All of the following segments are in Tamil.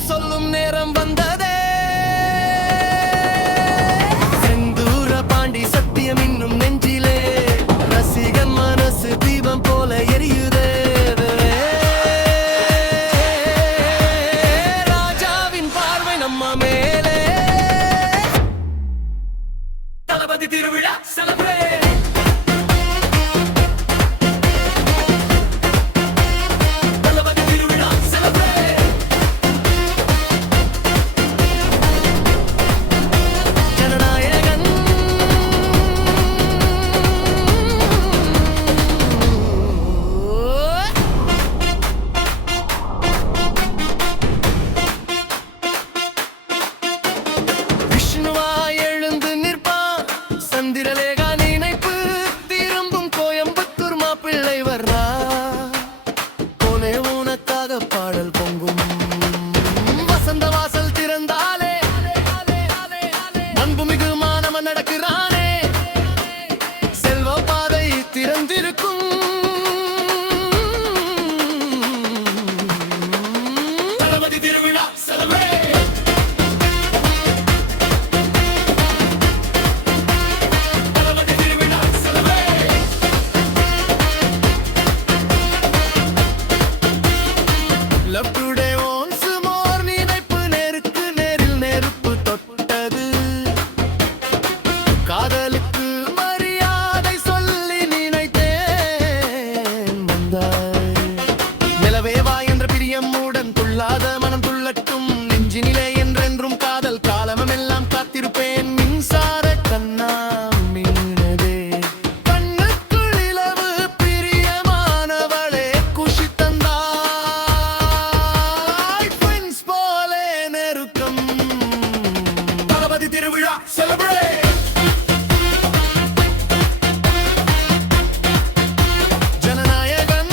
சொல்லும் நேரம் வந்ததே. செந்தூர பாண்டி சத்தியம் இன்னும் நெஞ்சிலே, ரசிகன் மனசு தீபம் போல எரியுதே. ராஜாவின் பார்வை நம்ம மேலே, தளபதி திருவிழா செலிப்ரேட். சந்திரலேகா நினைப்பு திரும்பும் கோயம்புத்தூர் மாப்பிள்ளை வர்றா போலே உனக்காக பாடல் பொங்கும். வசந்த வாசல் திறந்தாலே அன்புமிகு மானம நடக்கிறானே, செல்வ பாதை திறந்திருக்கும். தளபதி திருவிழா celebrate. Love today once more நினைப்பு நேருக்கு நேரில் நெருப்பு தொட்டது. காதலுக்கு மரியாதை சொல்லி நினைத்தேன் வந்தாய். நிலவே வா என்ற பிரியமுடன் துள்ளாத மனம் துள்ளட்டும். நெஞ்சினிலே என்றென்றும் காதல் காலமெல்லாம் காத்திருப்பேன். மின்சார கண்ணா மீனதே கண்ணுக்குள் இலவு பிரியமானவளே குஷி தந்தா. தளபதி திருவிழா செலிப்ரேட். ஜனநாயகன்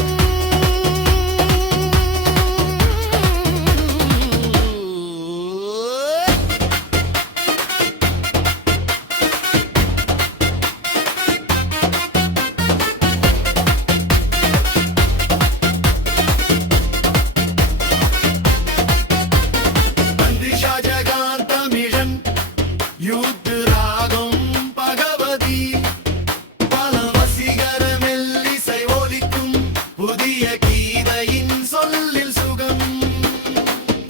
யூத் ராகம் பகவதி பல வசீகர மெல்லிசை ஒலிக்கும். புதிய கீதையின் சொல்லில் சுகம்.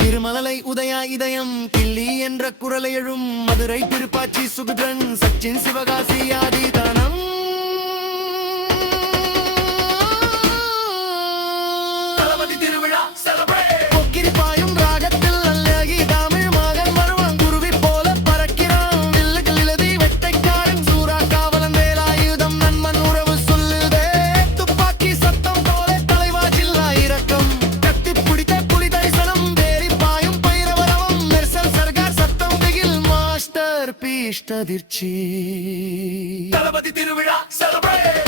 திருமலை உதயா இதயம் கிள்ளி என்ற குரலை எழும். மதுரை திருப்பாச்சி சுகுதன் சச்சின் சிவகாசி ஆதிதானம். தளபதி திருவிழா செலிப்ரேட். பொக்கிரி பாயும் ராகத்தில் அல்லகி தமிழ் மகன் வருவான். குருவி போல பறக்கிறான் வில்லுகள் இலதி வெட்டைக்காரன். சூரா காவலன் வேலாயுதம் நன்மன் உறவு சொல்லுதே. துப்பாக்கி சத்தம் போல தலைவா ஜில்லா இறக்கம். கத்தி பிடித்த புலி தரிசனம் வேரி பாயும் பைரவரவம். மெர்சல் சர்கார் சத்தம் திகில் மாஸ்டர் பீஷ்ட அதிர்ச்சி. தளபதி திருவிழா செலிப்ரேட்.